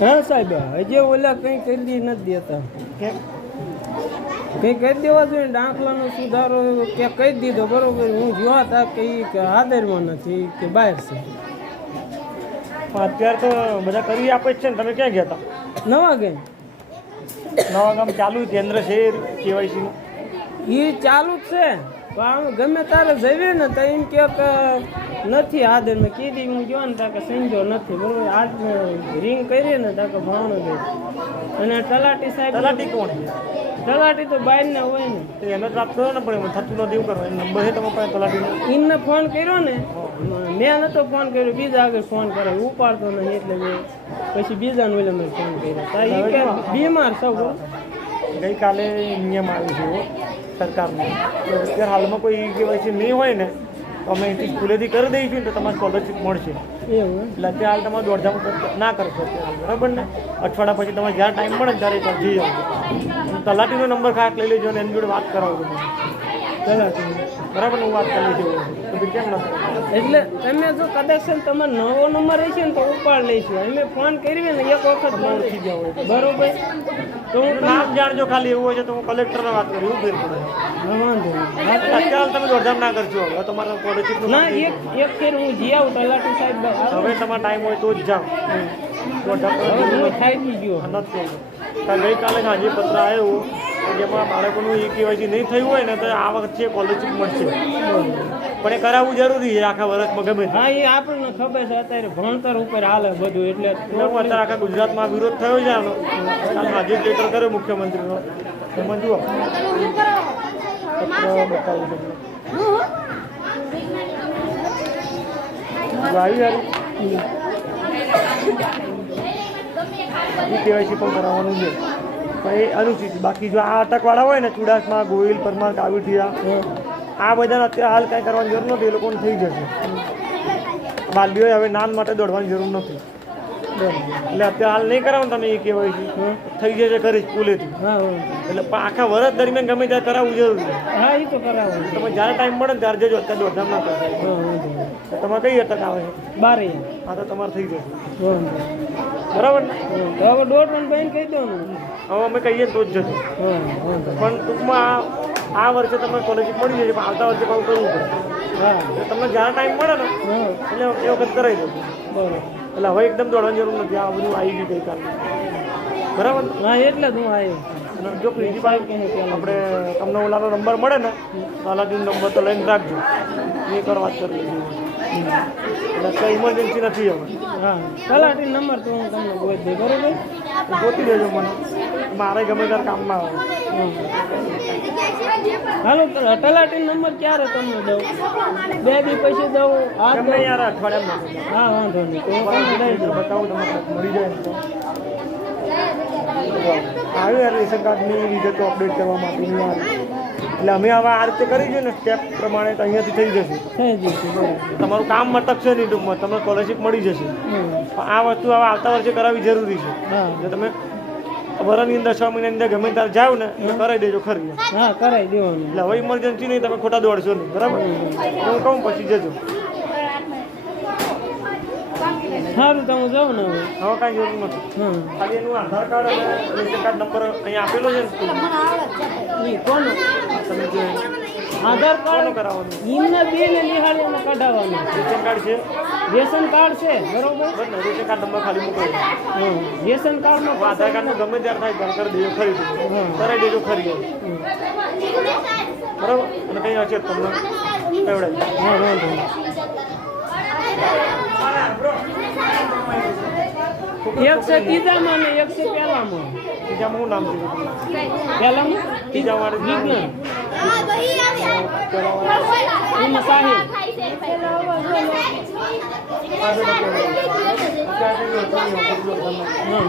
હા સાહેબ, હજી ઓલા કંઈ કરી નથી દેતા. કંઈ કરી દેવા જોઈએ. દાખલાનો સુધારો કે કહી દીધો બરોબર. હું જોવા તા કે એ કે હાજરમાં નથી કે બહાર છે. અત્યારે તો બધા કરી આપે જ છે ને. તમે ક્યાં ગયા હતા? નવા ગેમ નવા ગામ ચાલુ કેન્દ્ર છે કેવાયસી એ ચાલુ જ છે. પણ ગમે તારે જઈએ ને તો એમ કે નથી હાજર. મેં કીધી હું જો ને તાકે સમજો નથી બરોબર. આજ રિંગ કરીએ ને તાકે ભાવનો દે. અને તલાટી સાહેબ, તલાટી કોણ છે? તલાટી તો બહારના હોય ને. એને જ વાત કરો ને. પણ થતું નથી એવું કરવા. નંબર છે તમારા પાસે તલાટીનો? એમને ફોન કર્યો ને, મેં નતો ફોન કર્યો, બીજા આગળ ફોન કર્યો, ઉપાડતો નહીં એટલે મેં પછી બીજાને ઓલે મેં ફોન કર્યો. બીમાર સૌ ગઈકાલે નિયમ આવ્યો છે સરકારનો. અત્યારે હાલમાં કોઈ કેવાયસી નહીં હોય ને તો અમે અહીંથી સ્કૂલેથી કરી દઈશું ને તો તમારે સ્કોલરશીપ મળશે. એવું એટલે અત્યારે હાલ તમારે દોડધામ ના કરશો અત્યારે, બરાબર ને? અઠવાડિયા પછી તમારે જ્યારે ટાઈમ મળે ને ત્યારે એકવાર જઈ આવજો. તલાટીનો નંબર ખાસ લઈ લેજો અને એની જોડે વાત કરાવજો મને. તલાટી બરાબર ને? હું વાત કરી લઈશું. તો કેમ ના એટલે તમે જો કદાચ તમારો નવો નંબર હશે ને તો ઉપાડ લઈશું. અમે ફોન કરીએ ને એક વખત ઓળખી જાવ હોય બરોબર તો હું નામ જાણજો. ખાલી એવું હોય છે તો હું કલેક્ટરને વાત કરું. એવું ફેર પડે. વાંધો અત્યારે તમે દોડધામ ના કરજો. હવે તમારા સ્કોલરશીપનું ના એક ફેર હું જી આવું તલાટી સાહેબ. હવે તમારો ટાઈમ હોય તો જ જાઓ. દોડધામ હું થાકી ગયો નથી. ગઈકાલે સાંજે પત્ર આવ્યો જેમાં બાળકોનું એ કેવાયસી નહીં થયું હોય ને તો આ વખતે સ્કોલરશીપ મળશે. પણ એ કરાવવું જરૂરી છે આખા વર્ષમાં ગમે. હા, એ આપણને ખબર છે. અત્યારે ભણતર ઉપર હાલે બધું એટલે હું અત્યારે આખા ગુજરાતમાં વિરોધ થયો છે આનો. આજે લેટર કર્યો મુખ્યમંત્રીનો. એમાં જુઓ પત્ર બતાવું છું. કેવાયસી પણ કરાવવાનું છે. પણ એ અનુસૂચિત. બાકી જો આ અટકવાળા હોય ને ચુડાસમા, ગોહિલ, પરમાર, કાવીઠિયા, આ બધાને અત્યારે હાલ કાંઈ કરવાની જરૂર નથી. એ લોકોને થઈ જશે. બાલડીઓએ હવે નામ માટે દોડવાની જરૂર નથી. એટલે અત્યારે હાલ નહીં કરાવો તમે એ કેવાયસી થઈ જશે ખરી સ્કૂલેથી. એટલે આખા વર્ષ દરમિયાન ગમે ત્યારે કરાવવું જરૂરી. હા, એ તો કરાવવું. તમે જ્યારે ટાઈમ મળે ને ત્યારે જજો. અત્યારે દોડધામ ના કરશો. તમારે કઈ અટક આવે છે? 12. હા, તો તમારે થઈ જશે. બરાબર ને? હવે દોઢ રન ભાઈ કહી દો ને. હવે અમે કહીએ તો જ જજો. પણ ટૂંકમાં આ વર્ષે તમને સ્કોલરશીપ મળી જશે. પણ આવતા વર્ષે પાછું કરવું પડે. હા, એટલે તમને જ્યારે ટાઈમ મળે ને એટલે એ વખત કરાવી દો. બરાબર. એટલે હવે એકદમ દોડવાની જરૂર નથી. આ બધું આવી ગયું ગઈકાલે. બરાબર. હા, એટલે જ હું આવ્યો. અને જો બીજી બાજુ આપણે તમને ઓલાનો નંબર મળે ને ઓલાનો નંબર તો લઈને રાખજો. એ કરવા વાત કરી લીધી. એટલે કંઈ ઇમરજન્સી નથી હવે. હા, તલાટી નંબર તો હું તમને ગોતી દઈ. બરોબર, ગોતી દેજો મને. મારે ગમે ત્યારે કામમાં આવે. હાલો, તલાટી નંબર ક્યારે તમને દઉં? 2 દી પછી દઉં? આ તમને યાર અઠવાડિયામાં. હા, વાંધો નહીં. તો હું તમને બતાવું તમને મળી જાય તો આવ્યું યાર. રેશન કાર્ડની વિગતો અપડેટ કરવા માટેની વાર. એટલે અમે હવે આ રીતે કરી છે ને સ્ટેપ પ્રમાણે તો અહીંયાથી થઈ જશે. થઈ જશે. તમારું કામ મટકશે નહીં ટૂંકમાં. તમને સ્કોલરશીપ મળી જશે. પણ આ વસ્તુ હવે આવતા વર્ષે કરાવવી જરૂરી છે. જો તમે વરાની અંદર 6 મહિનાની અંદર ગમે ત્યારે જાઓ ને એટલે કરાવી દેજો ખરી. હા, કરાવી દેવાનું. એટલે હવે ઇમરજન્સી નહીં. તમે ખોટા દોડશો નહીં. બરાબર? હું કહું પછી જજો. સારું, તો હું જાઉં ને હવે. હવે કાંઈ જરૂર નથી. ખાલી એનું આધાર કાર્ડ અને રેશન કાર્ડ નંબર અહીંયા આપેલો છે ને કોનો તમે જે આધાર કાર્ડ કરાવવાનું. એમને બે ને નિહાળીને કઢાવવાનું. રેશન કાર્ડ છે? રેશન કાર્ડ છે. બરોબર. રેશન કાર્ડ નંબર ખાલી મોકલો. રેશન કાર્ડમાં આધાર કાર્ડનું ગમે ત્યારે થાય ત્યારે કરી દેજો ખરી. કરાવી દેજો ખરી. બરાબર. અને કંઈ હશે તમને કહેવડાવી. હા, વાંધો નહીં. એક છે ત્રીજામાં ને એક છે પહેલામાં. ત્રીજામાં શું નામ છે? પહેલામાં ત્રીજા વાળે વિજ્ઞાન. એમાં સાહેબ. હા.